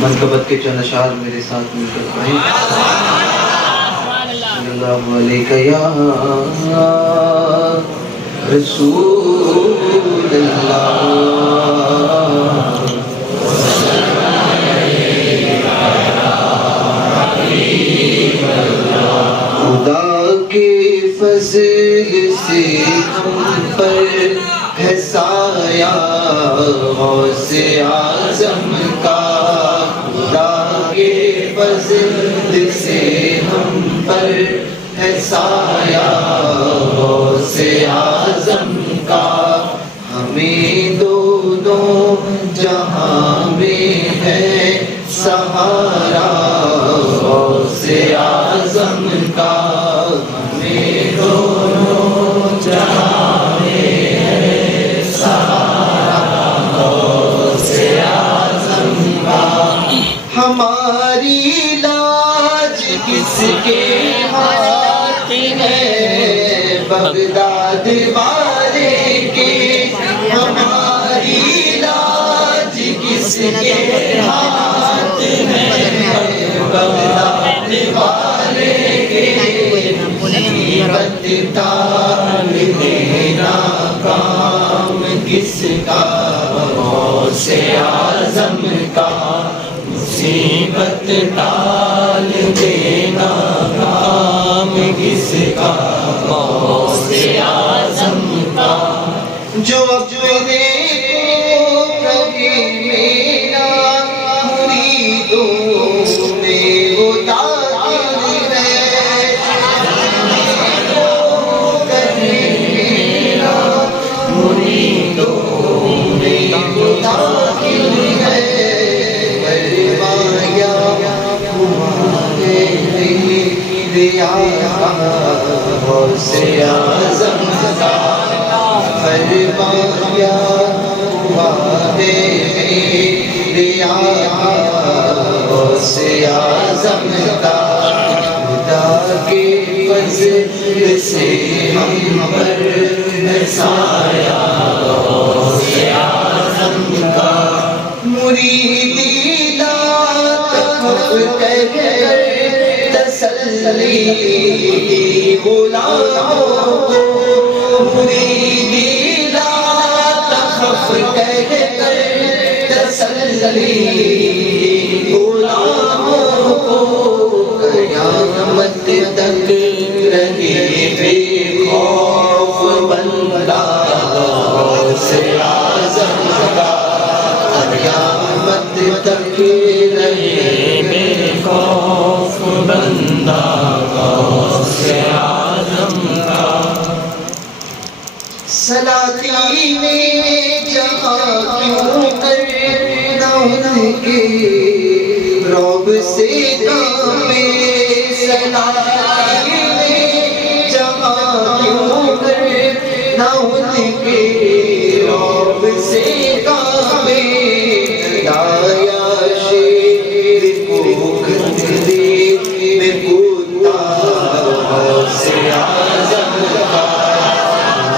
منقبت کے چند اشعار میرے ساتھ مل کر پڑھیں۔ صلی اللہ علیہ یا رسول اللہ، خدا کے فضل سے ہم پر ہے سایہ غوث اعظم کا، خدا کے فضل سے ہم پر ہے سایہ غوث اعظم کا، ہمیں دونوں جہاں میں ہے سہارا غوث اعظم کا، ہمیں دونوں جہاں میں ہے سہارا غوث اعظم کا، ہماری لاج کس کے ہاتھ ہے بغداد والے کے، ہماری لاج کس کے ہاتھ ہے بغداد والے کے، مصیبت ٹال دینا کام کس کا غوث اعظم کا، مصیبت ٹال دینا کام کس کا غوث اعظم کا، جو اپنے کو کبھی میرا مریدوں میں وہ داخل ہے، کبھی میرا مریدوں میں وہ داخل ہے، فرمایا تمہارے ریا غوث اعظم کا، فرمایا تمہارے ریا غوث اعظم کا، خدا کے فضل سے ہم پر ہے سایہ غوث اعظم کا، مریدی لا تخف کر تسلی غلاموں کو، مریدی لا تخف کر تسلی غلاموں کو، قیامت تک رہے بے خوف بندہ غوث اعظم کا، قیامت تک رہے بے خوف بندہ غوث اعظم کا، سلاطین جہاں کیوں کرنا ان کے رعب سے کامے، سلاطین جہاں کیوں کرنا ان کے رعب سے کامے، لایا شیر کو خطرے میں کودتا غوث اعظم کا،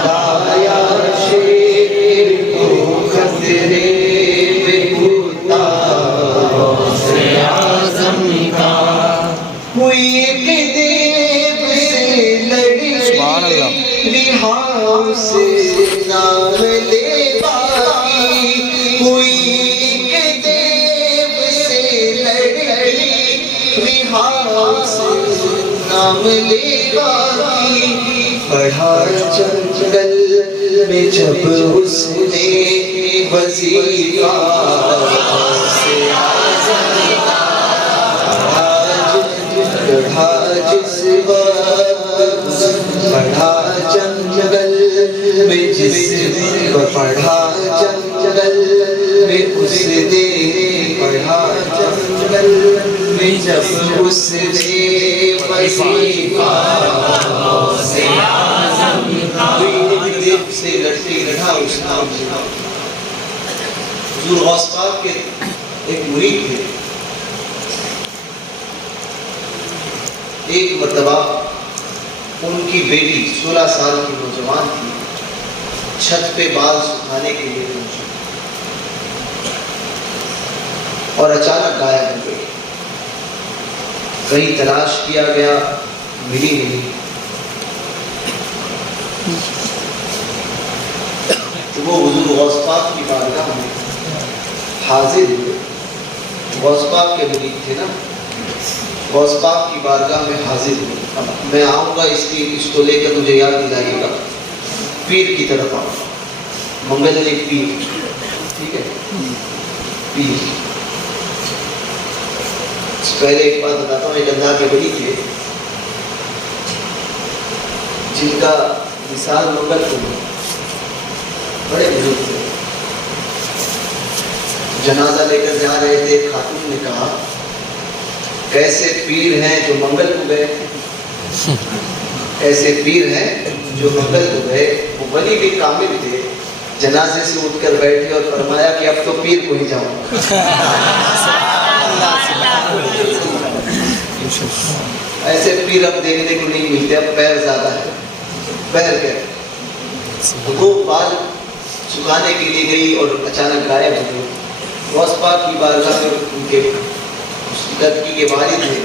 لایا شیر کو خطرے میں کودتا غوث اعظم کا، ہوئی کہ دیو سے لڑی رہاؤ سے نام لے باقی، ہوئی کہ دیو سے لڑی رہاؤ سے نام لے باقی، پڑھا جنگل میں جب اس نے وظیفہ غوث اعظم کا، پڑھا جس وقت پڑھا جنگل میں جس پڑھا جنگل میں اس نے پڑھا جنگل میں جب اس نے وظیفہ غوث اعظم کا، سے لڑتی رہا اس نام سے، حضور غوث پاک کے ایک مرید تھے، ایک مرتبہ ان کی بیٹی 16 سال کی نوجوان تھی، چھت پہ بال سکھانے کے لیے پہنچی اور اچانک غائب ہو گئی. کہیں تلاش کیا گیا، ملی نہیں. تو وہ حضور غوث پاک کی بارگاہ میں حاضر ہوئے. غوث پاک کے مرید تھے نا، غوث پاک کی بارگاہ میں حاضر ہوئے. اب میں آؤں گا اس کو لے کر مجھے یاد دلائیے گا. پیر کی طرف آؤں، منگل علی پیر، ٹھیک ہے، پیر. پہلے ایک بات بتاتا ہوں. ایک اللہ کے ولی تھے جن کا مثال منگل کو بڑے بزرگ تھے. جنازہ لے کر جا رہے تھے، خاتون نے کہا کیسے پیر ہیں جو منگل کو گئے، ایسے پیر ہیں جو منگل کو گئے. وہ ولی بھی کامل تھے. جنازے سے اٹھ کر بیٹھے اور فرمایا کہ اب تو پیر کو ہی جاؤں. ایسے پیر اب دیکھنے کو نہیں ملتے، اب پیر زیادہ ہے. پیر کیا وہ بال سکھانے کے لیے گئی اور اچانک غائب ہو گئی. غوث پاک کی بارگاہ میں ان کے لڑکی کے والد نے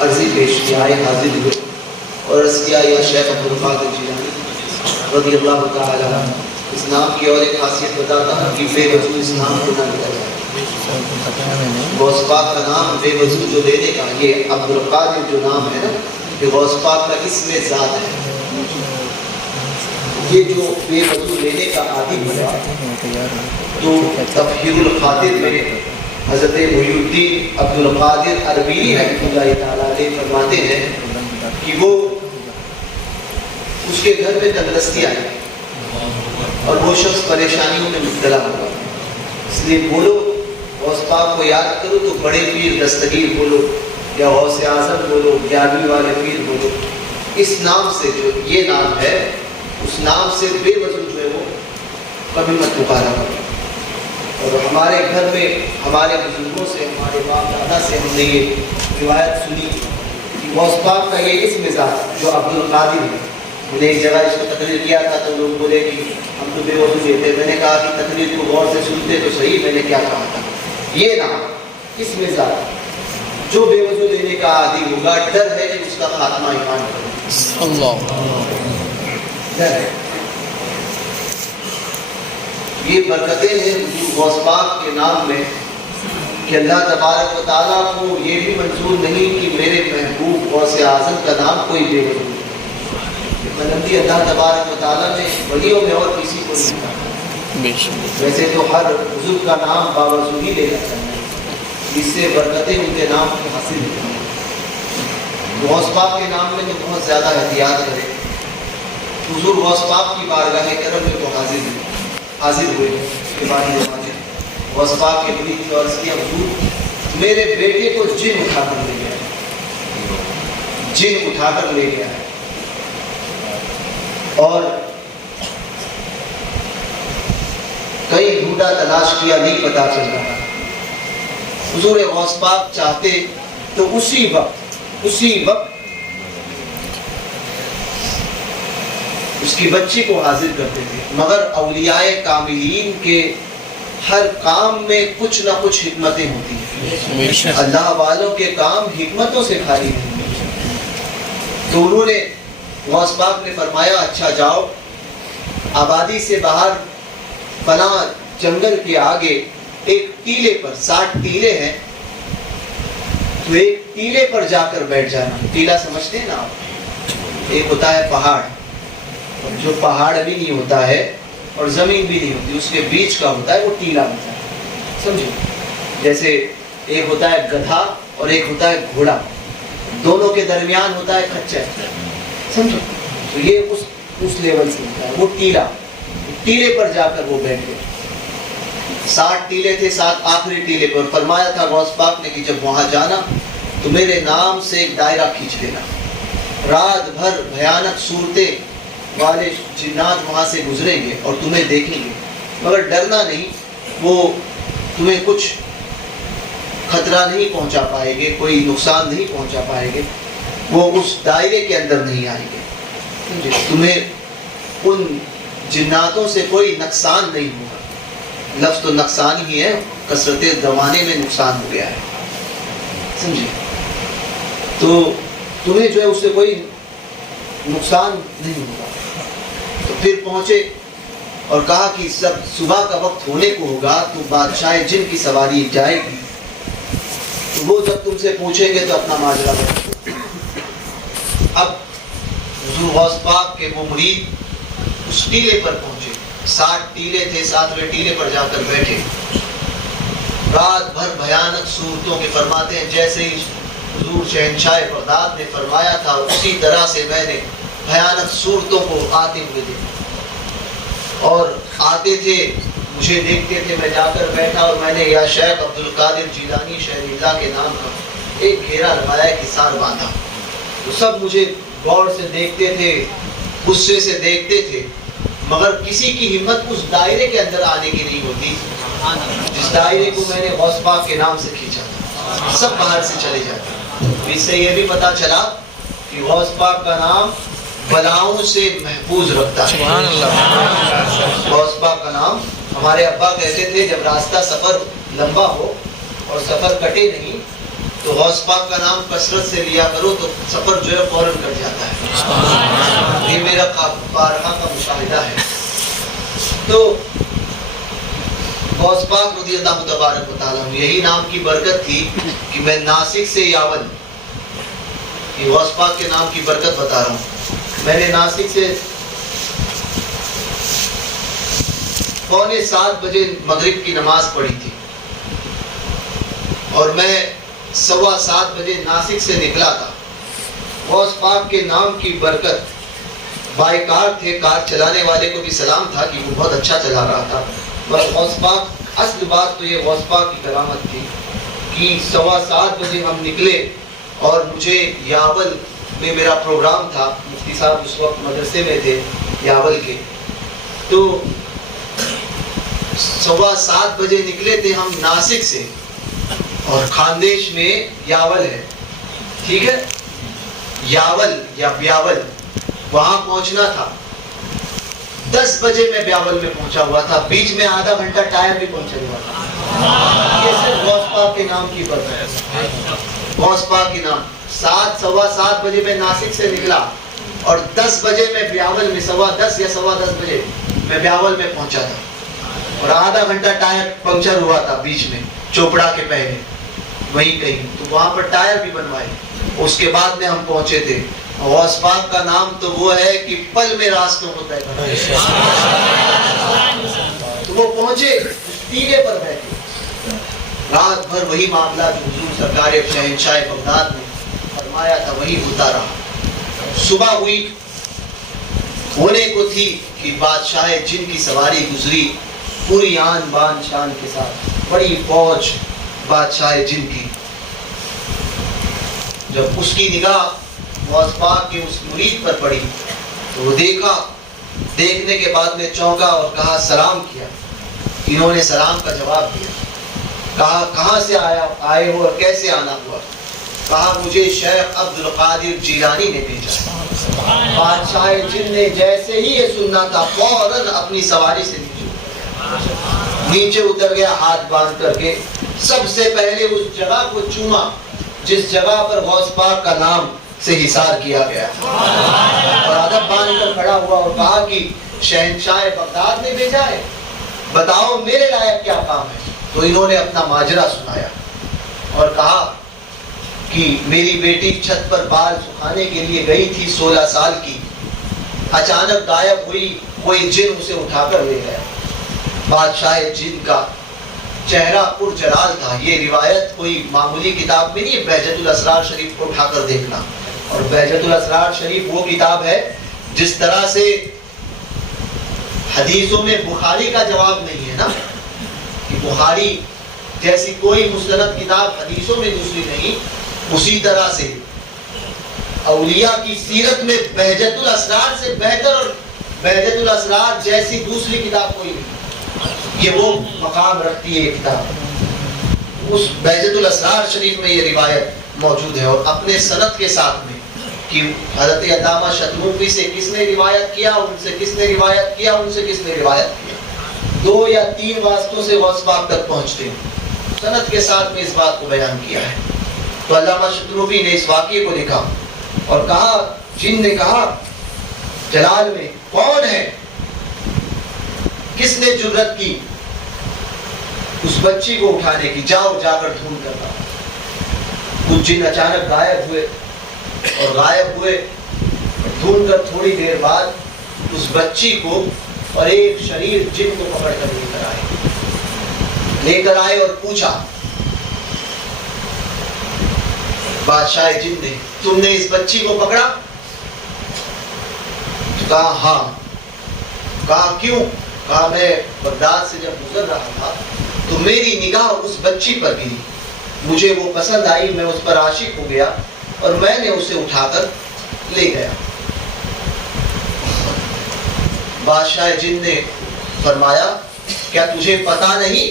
عرضی پیش کی، آئے حاضر ہوئے اور عرض کیا یا شیخ عبد القادر جیلانی رضی اللہ تعالی عنہ، اس نام کی اور ایک خاصیت بتاتا ہوں کہ بے وضو اس نام کو نہ لیا جائے. غوث پاک کا نام بے وضو جو لینے کا، یہ عبد القادر جو نام ہے نا، یہ غوث پاک کا اسم ذات ہے. یہ جو بے وضو لینے کا عادی ہوا تو تفہیر الخاطر میں حضرت محی الدین عبد القادر اربیلی رحمۃ اللہ تعالیٰ علیہ فرماتے ہیں کہ وہ اس کے گھر میں تندرستی آئی اور وہ شخص پریشانیوں میں مبتلا ہوا. اس لیے بولو غوث پاک کو یاد کرو تو بڑے پیر دستگیر بولو یا غوث اعظم بولو، گیارہویں والے پیر بولو. اس نام سے جو یہ نام ہے، اس نام سے بے وضو جو ہے وہ کبھی مت پکارا کرو. اور ہمارے گھر میں ہمارے بزرگوں سے، ہمارے باپ دادا سے ہم نے یہ روایت سنی کہ غوث پاک کا یہ اسم ذات جو عبد القادر ہے. میں نے ایک جگہ اس کو تقریر کیا تھا تو لوگ بولے کہ ہم تو بے وضو دیتے. میں نے کہا کہ تقریر کو غور سے سنتے تو صحیح. میں نے کیا کہا تھا؟ یہ نام اسم ذات جو بے وضو لینے کا عادی ہوگا، ڈر ہے کہ اس کا خاتمہ ایمان کرے. اللہ ڈر ہے. یہ برکتیں ہیں حضور غوث پاک کے نام میں کہ اللہ تبارک و تعالیٰ کو یہ بھی منظور نہیں کہ میرے محبوب غوث اعظم کا نام کوئی بے وضو نہیں. بلندی اللہ تبارک و تعالیٰ نے ولیوں میں اور کسی کو نہیں کہا. ویسے تو ہر بزرگ کا نام باوضو ہی لینا چاہیے، اس سے برکتیں ان کے نام کو حاصل ہوتی ہیں. غوث پاک کے نام میں تو بہت زیادہ احتیاط کرے. حضور غوث پاک کی بارگاہ کرم میں تو حاضر ہوئے کے بارے میں غوث پاک کے بڑی کی عرض کیا حضور میرے بیٹے کو جن اٹھا کر لے گیا ہے، جن اٹھا کر لے گیا ہے اور کئی ڈھونڈا تلاش کیا نہیں پتا چل رہا. حضور غوث پاک چاہتے تو اسی وقت اس کی بچی کو حاضر کرتے تھے. مگر اولیاء کاملین کے ہر کام میں کچھ نہ کچھ حکمتیں ہوتی ہیں. اللہ والوں کے کام حکمتوں سے خالی نہیں. تو انہوں نے غوث پاک نے فرمایا اچھا جاؤ آبادی سے باہر فلاں جنگل کے آگے ایک ٹیلے پر 60 ٹیلے ہیں تو ایک ٹیلے پر جا کر بیٹھ جانا. ٹیلا سمجھتے ہیں نا آپ؟ ایک ہوتا ہے پہاڑ، جو پہاڑ بھی نہیں ہوتا ہے اور زمین بھی نہیں ہوتی، اس کے بیچ کا ہوتا ہے وہ ٹیلا ہوتا ہے. سمجھو جیسے ایک ہوتا ہے گدھا اور ایک ہوتا ہے گھوڑا، دونوں کے درمیان ہوتا ہے کچا. سمجھو تو یہ اس لیول سے ہوتا ہے وہ ٹیلا. ٹیلے پر جا کر وہ بیٹھ گئے. 60 ٹیلے تھے، 7 آخری ٹیلے پر فرمایا تھا غوث پاک نے کہ جب وہاں جانا تو میرے نام سے ایک دائرہ کھینچ دینا. رات بھر بھیانک صورتیں والے جنات وہاں سے گزریں گے اور تمہیں دیکھیں گے، مگر ڈرنا نہیں، وہ تمہیں کچھ خطرہ نہیں پہنچا پائے گے، کوئی نقصان نہیں پہنچا پائے گے، وہ اس دائرے کے اندر نہیں آئیں گے. تمہیں ان جناتوں سے کوئی نقصان نہیں ہوگا. لفظ تو نقصان ہی ہے، کثرت زمانے میں نقصان ہو گیا ہے، سمجھے؟ تو تمہیں جو ہے اس سے کوئی نقصان نہیں ہوگا۔ تو پھر پہنچے اور کہا کہ سب صبح کا وقت ہونے کو ہوگا تو بادشاہ جن کی سواری جائے گی، تو وہ جب تم سے پوچھیں گے تو اپنا ماجرا بتاؤ۔ اب حضور غوث پاک کے وہ مرید اس ٹیلے پر پہنچے، 60 ٹیلے تھے، 7ویں ٹیلے پر جا کر بیٹھے، رات بھر بھیانک صورتوں کے فرماتے ہیں جیسے ہی حضور شہنشاہ بغداد نے فرمایا تھا اسی طرح سے میں نے بھیانک صورتوں کو آتے ہوئے دیکھا، اور آتے تھے مجھے دیکھتے تھے، میں جا کر بیٹھا اور میں نے یا شیخ عبد القادر جیلانی شہر اللہ کے نام کا ایک گھیرا لگایا، ایک حصار باندھا، تو سب مجھے غور سے دیکھتے تھے، غصے سے دیکھتے تھے، مگر کسی کی ہمت اس دائرے کے اندر آنے کی نہیں ہوتی جس دائرے کو میں نے غوث پاک کے نام سے کھینچا تھا، سب باہر سے چلے جاتے۔ اس سے یہ بھی پتا چلا کہ غوث پاک کا نام بلاؤں سے محفوظ رکھتا ہے۔ غوث پاک کا نام، ہمارے ابا کہتے تھے جب راستہ سفر لمبا ہو اور سفر کٹے نہیں تو غوث پاک کا نام کثرت سے لیا کرو تو سفر جو ہے فوراً کٹ جاتا ہے۔ یہ میرا بارہا کا مشاہدہ ہے۔ تو غوث پاک رضی اللہ تبارک و تعالیٰ، یہی نام کی برکت تھی کہ میں ناسک سے یاول، یہ غوث پاک کے نام کی برکت بتا رہا ہوں، میں نے ناسک سے 6:45 بجے مغرب کی نماز پڑھی تھی اور میں 7:15 بجے ناسک سے نکلا تھا۔ غوث پاک کے نام کی برکت، بائی کار تھے، کار چلانے والے کو بھی سلام تھا کہ وہ بہت اچھا چلا رہا تھا، بس غوث پاک، اصل بات تو یہ غوث پاک کی کرامت تھی کہ 7:15 بجے ہم نکلے اور مجھے یاول میں میرا پروگرام تھا، مفتی صاحب اس وقت مدرسے میں تھے یاول کے، تو 7:15 بجے نکلے تھے ہم ناسک سے، اور خاندیش میں یاول ہے، ٹھیک ہے، یاول یا بیاول، وہاں پہنچنا تھا۔ 10 بجے میں بیاول میں پہنچا ہوا تھا، بیچ میں آدھا گھنٹہ ٹائر بھی پہنچا ہوا تھا۔ یہ صرف غوث پاک کے نام کی برکت ہے، غوث پاک کے نام۔ 7:15 بجے میں ناسک سے نکلا اور 10 بجے میں بیاول میں، 10:15 یا 10:15 بجے میں بیاول میں پہنچا تھا، اور آدھا گھنٹہ ٹائر پنکچر ہوا تھا بیچ میں چوپڑا کے پہلے وہیں کہیں، تو وہاں پر ٹائر بھی بنوائے، اس کے بعد میں ہم پہنچے تھے۔ غوث پاک کا نام تو وہ ہے کہ پل میں راستوں کو طے کرتا ہے۔ تو وہ پہنچے، ٹیلے پر بیٹھے، رات بھر وہی معاملہ جو حضور سرکار شہنشاہ بغداد نے فرمایا تھا وہی ہوتا رہا۔ صبح ہوئی، ہونے کو تھی کہ بادشاہ جن کی سواری گزری پوری آن بان شان کے ساتھ، بڑی فوج بادشاہ جن کی۔ جب اس کی نگاہ غوث پاک کے اس مرید پر پڑی تو وہ دیکھا، دیکھنے کے بعد میں چونکا اور کہا، سلام کیا، انہوں نے سلام کا جواب دیا، کہا کہاں سے آئے ہو اور کیسے آنا ہوا؟ کہا مجھے شیخ عبد القادر جیلانی نے بھیجا۔ بادشاہ جن نے جیسے ہی یہ سننا تھا فوراً اپنی سواری سے نیچے اتر گیا، ہاتھ باندھ کر کے سب سے پہلے اس جگہ کو چوما جس جگہ پر غوث پاک کا نام سے حصار کیا گیا، اور ادب باندھ کر کھڑا ہوا اور کہا کہ شہنشاہ بغداد نے بھیجا ہے، بتاؤ میرے لائق کیا کام ہے؟ تو انہوں نے اپنا ماجرا سنایا اور کہا کہ میری بیٹی چھت پر بال سکھانے کے لیے گئی تھی 16 سال کی، اچانک غائب ہوئی، کوئی جن اسے اٹھا کر لے گیا۔ بادشاہ جن کا چہرہ پر جلال تھا۔ یہ روایت کوئی معمولی کتاب میں نہیں ہے، بہجت الاسرار شریف کو اٹھا کر دیکھنا، اور بہجت الاسرار شریف وہ کتاب ہے جس طرح سے حدیثوں میں بخاری کا جواب نہیں ہے نا، کہ بخاری جیسی کوئی مستند کتاب حدیثوں میں دوسری نہیں، اسی طرح سے اولیاء کی سیرت میں بہجت الاسرار سے بہتر اور بہجت الاسرار جیسی دوسری کتاب کوئی نہیں، یہ وہ مقام رکھتی ہے یہ کتاب۔ اس بہجت الاسرار شریف میں یہ روایت موجود ہے، اور اپنے سند کے ساتھ میں کہ حضرت علامہ شتموفی سے کس نے روایت کیا، ان سے کس نے روایت کیا، ان سے کس نے روایت کیا۔ 2 یا 3 واسطوں سے غوث پاک تک پہنچتے ہیں. سند کے ساتھ میں اس بات کو بیان کیا ہے. تو علامہ شطروبی نے اس واقعے کو لکھا اور کہا، جن نے کہا جلال میں کون ہے، کس نے جرت کی اس بچی کو اٹھانے کی، جاؤ جا کر ڈھونڈ کر لاؤ. کچھ جن اچانک غائب ہوئے اور غائب ہوئے، ڈھونڈ کر تھوڑی دیر بعد اس بچی کو اور ایک شریر جن کو پکڑ کر لے کر آئے اور پوچھا بادشاہ جن نے، تم نے اس بچی کو پکڑا؟ کہا ہاں. کہا کیوں؟ کہا میں بغداد سے جب گزر رہا تھا تو میری نگاہ اس بچی پر گری، مجھے وہ پسند آئی، میں اس پر عاشق ہو گیا اور میں نے اسے اٹھا کر لے گیا. بادشاہ جن نے فرمایا کیا تجھے پتا نہیں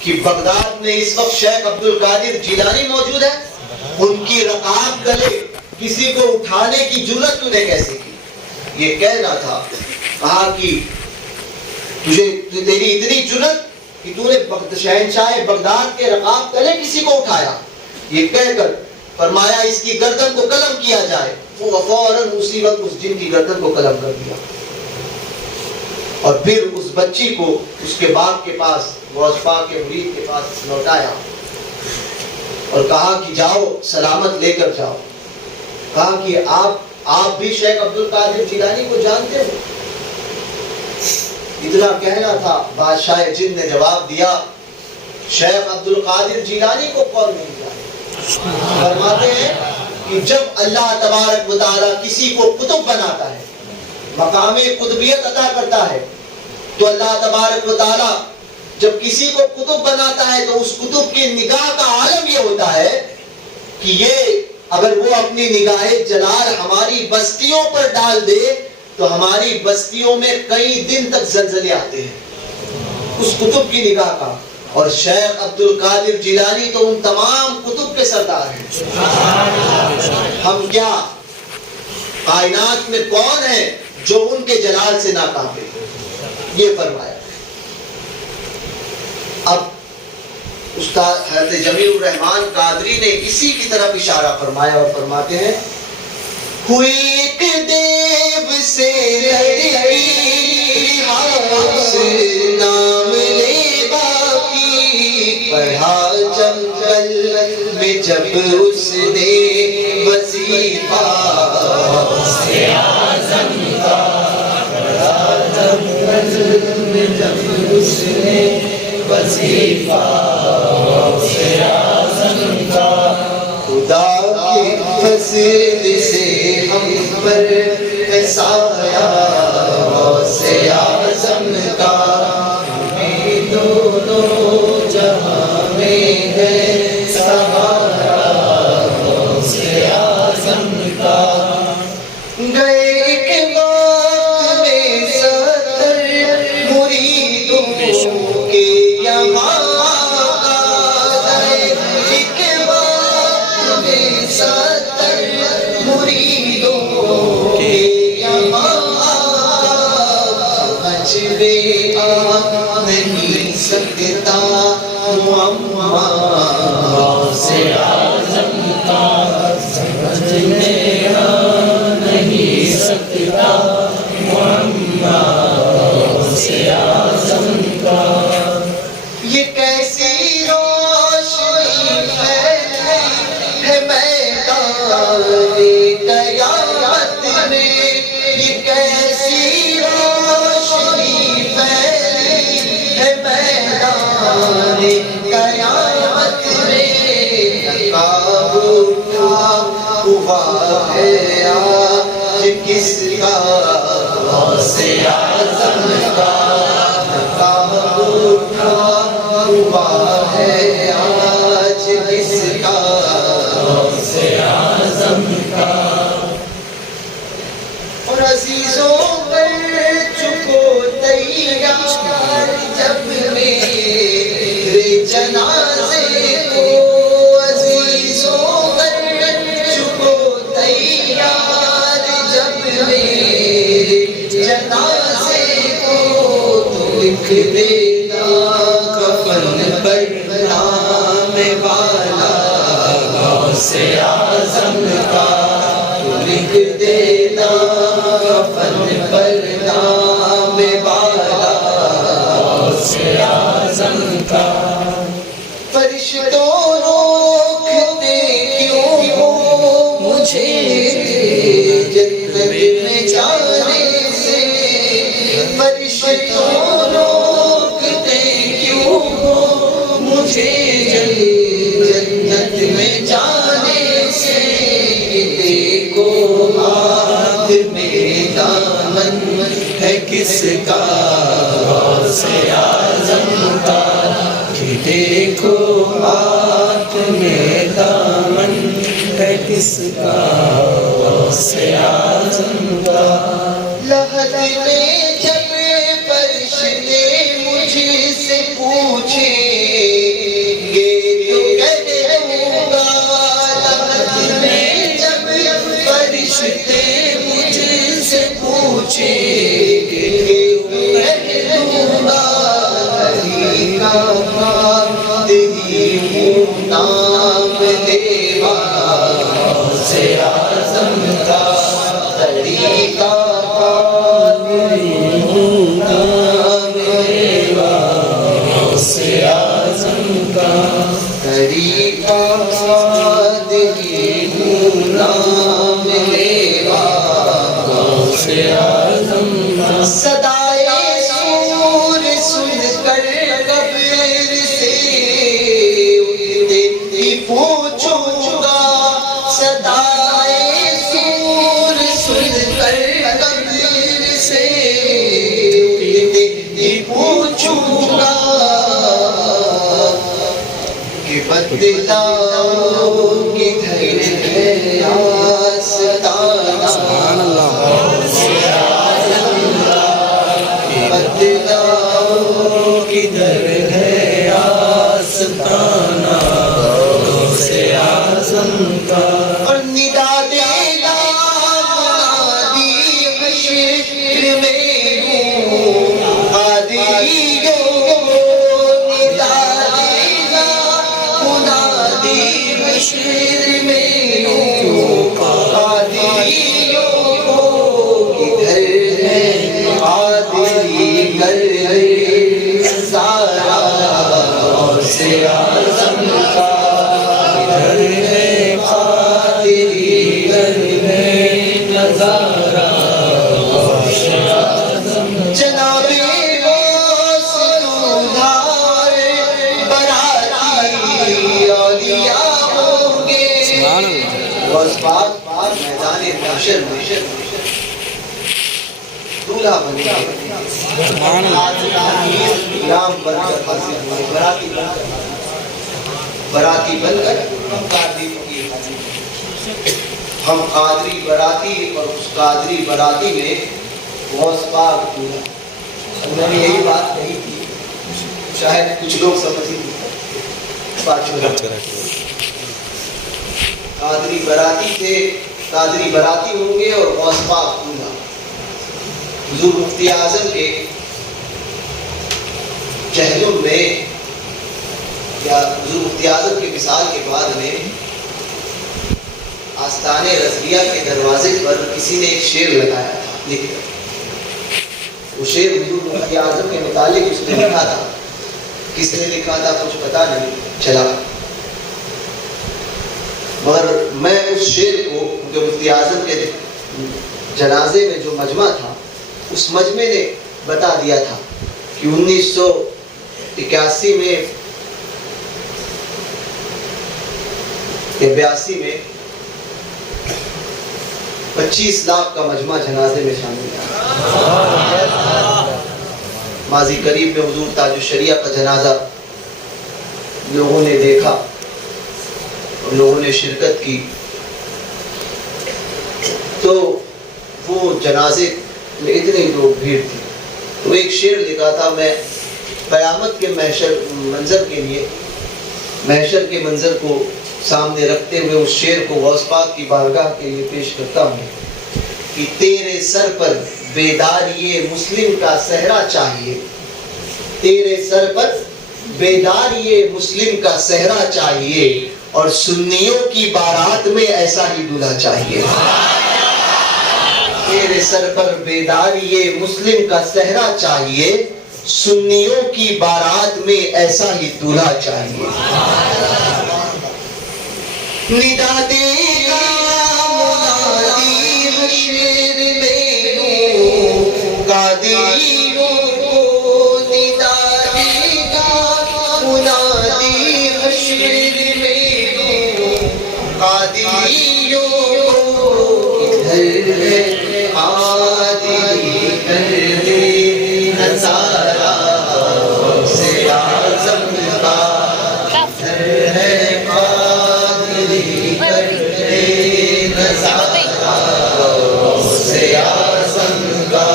کہ بغداد میں اس وقت شیخ عبد القادر جیلانی موجود ہے؟ ان کی رکاب گلے کسی کو اٹھانے کی جرت تو نے کیسے کی؟ یہ کہنا تھا. کہا کہ تیری اتنی جرت کہ تو نے شہنشاہ بغداد کے رکاب گلے کسی کو اٹھایا. یہ کہہ کر فرمایا اس کی گردن کو قلم کیا جائے. وہ فوراً اسی وقت اس جن کی گردن کو قلم کر دیا اور پھر اس بچی کو اس کے باپ کے پاس، غوث پاک کے مرید کے پاس لوٹایا اور کہا کہ جاؤ سلامت لے کر جاؤ. کہا کہ آپ بھی شیخ عبد القادر جیلانی کو جانتے ہو؟ اتنا کہنا تھا. بادشاہ جن نے جواب دیا شیخ عبد القادر جیلانی کو کون نہیں جانتا؟ فرماتے ہیں کہ جب اللہ تبارک و تعالی کسی کو قطب بناتا ہے، مقام قطبیت عطا کرتا ہے، تو اللہ تبارک و تعالی جب کسی کو قطب بناتا ہے تو اس قطب کی نگاہ کا عالم یہ ہوتا ہے کہ یہ اگر وہ اپنی نگاہ جلال ہماری بستیوں پر ڈال دے تو ہماری بستیوں میں کئی دن تک زلزلے آتے ہیں اس قطب کی نگاہ کا. اور شیخ عبد القادر جیلانی تو ان تمام قطب کے سردار ہیں. ہم کیا، کائنات میں کون ہے جو ان کے جلال سے نہ کانپے؟ یہ فرمایا. اب استاد حضرت جمیع الرحمان قادری نے اسی کی طرف اشارہ فرمایا اور فرماتے ہیں ہوئی ایک دیو سے لڑی ہاؤس نام لے باقی، پڑھا جنگل میں جب اس نے وظیفہ سے اعظم کا، پڑھا جنگل میں جب اس نے وظیفہ سے اعظم کا، خدا کے فضل سے ہم پر سایہ سے اعظم کا، ہمیں دونوں جہاں میں ہے سہارا سے اعظم کا. گئے ایک وقت میں 70 مریدوں کے یہاں نہیں سکتا معمہ سے اعظم کا، سمجھنے نہیں سکتا معمہ سے اعظم کا. یہ کیسی روشنی ہے میدان قیامت میں، یہ کیسی روشنی ہے میدان قیامت میں، نقاب اٹھا ہوا ہے آج کس کا غوث اعظم کا، نقاب اٹھا ہوا ہے آج کس کا غوث اعظم کا. اور عزیزوں پر چکو تیار جب میرے جنازے کو، عزیزوں پر چکو تیار جب میرے جنازے کو، تو لکھ دے غوث اعظم کا لکھ دینا کفن پر نام والا غوث اعظم کا فرشتوں روکتے کیوں ہو مجھے جنت میں جانے سے فرشتوں روکتے کیوں ہو مجھے جنت میں جانے سے دیکھو ہاتھ میں دامن ہے کس کا غوث اعظم کا دیکھو ہاتھ میں دامن ہے کس کا غوث اعظم کا لحد میں جب فرشتے مجھ سے پوچھیں گے تو کہہ دوں گا لحد میں جب فرشتے مجھ سے پوچھیں گے تو کہہ دوں گا علی کا نام دیوا غوث اعظم کا طریقہ نام دیوا غوث اعظم کا طریقہ نام دیوا غوث اعظم کا صدائے سور سن کر قبر سے پوچھوں گا صدائے سور سن کر قبر سے پوچھوں گا کہ بدلاؤ کدھر ہے آستانہ بدلاؤ کدھر ہے آستانہ اور ندا دینا منادی حشر میں ہوں قادریوں ندا دینا منادی حشر میں ہوں قادریوں کدھر ہے قادری کر سارا غوث اعظم کا جناب غوث دودھار براتی اولیاء ہوں گے غوث پاک میدان محشر میں دولہا بن گئے غلام بن کر حاضر ہوئے براتی بن کر ہم قادری براتی اور اس قادری براتی میں غوث پاک دولہا میں نے یہی بات کہی تھی شاید کچھ لوگ سمجھ ہی قادری براتی تھے قادری براتی ہوں گے اور غوث پاک دولہا حضور مفتی اعظم کے چہلم میں یا حضور مفتی اعظم کے وصال کے بعد میں آستان رضویہ کے دروازے پر کسی نے ایک شعر لگایا تھا لکھ کر وہ شعر حضور مفتی اعظم کے متعلق اس نے لکھا تھا کس نے لکھا تھا کچھ پتہ نہیں چلا مگر میں اس شعر کو کیونکہ مفتی اعظم کے جنازے میں جو مجمع تھا اس مجمع نے بتا دیا تھا کہ 1981 میں یا 82 میں 25 لاکھ کا مجمع جنازے میں شامل تھا ماضی قریب میں حضور تاج الشریعہ کا جنازہ لوگوں نے دیکھا اور لوگوں نے شرکت کی تو وہ جنازے میں اتنے لوگ بھیڑ تھی تو ایک شعر لکھا تھا میں قیامت کے منظر کے لیے محشر کے منظر کو سامنے رکھتے ہوئے اس شعر کو غوث پاک کی بارگاہ کے لیے پیش کرتا ہوں کہ تیرے سر پر بیداری مسلم کا صحرا چاہیے تیرے سر پر بیداری مسلم کا صحرا چاہیے اور سنیوں کی بارات میں ایسا ہی دلہا چاہیے. میرے سر پر بیداری یہ مسلم کا صحرا چاہیے, سنیوں کی بارات میں ایسا ہی دلہا چاہیے. ندا دے گا منادی حشر میں قادریوں کو, ندا دے گا منادی حشر میں قادریوں کو, ادھر ہے قادری کرے نظارہ سے اعظم کا, ادھر ہے قادری کرے نظارہ سے اعظم کا.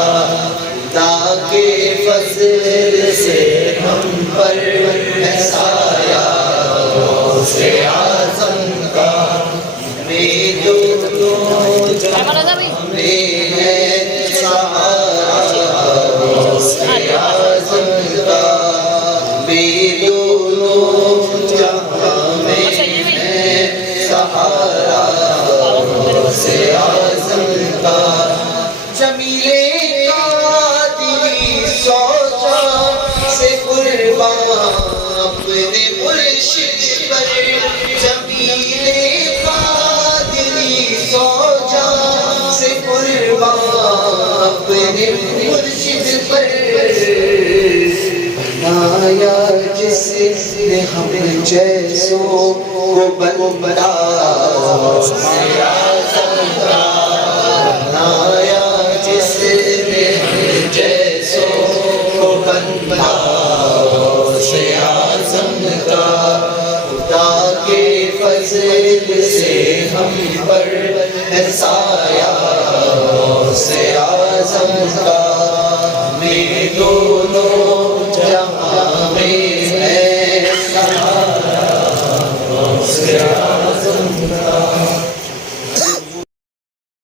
خدا کے فضل سے ہم پر ہے سایہ سے اعظم کا, ہمیں جو ہمیں ہے سہارا سے اعظم کا, ہمیں دونوں جہاں میں ہے سہارا سے اعظم کا. جمیلے قادری سوچا سے قربان اپنے مرشد پر, جمیلے قادری سوچا سے قربان اپنے مرشد پر, بنایا جس نے ہم جیسوں کو بندہ سے اعظم کا, بنایا جس نے ہم جیسوں کو بندہ سے اعظم کا. خدا کے فضل سے ہم پر ہے سایہ سے اعظم کا, ہمیں دونوں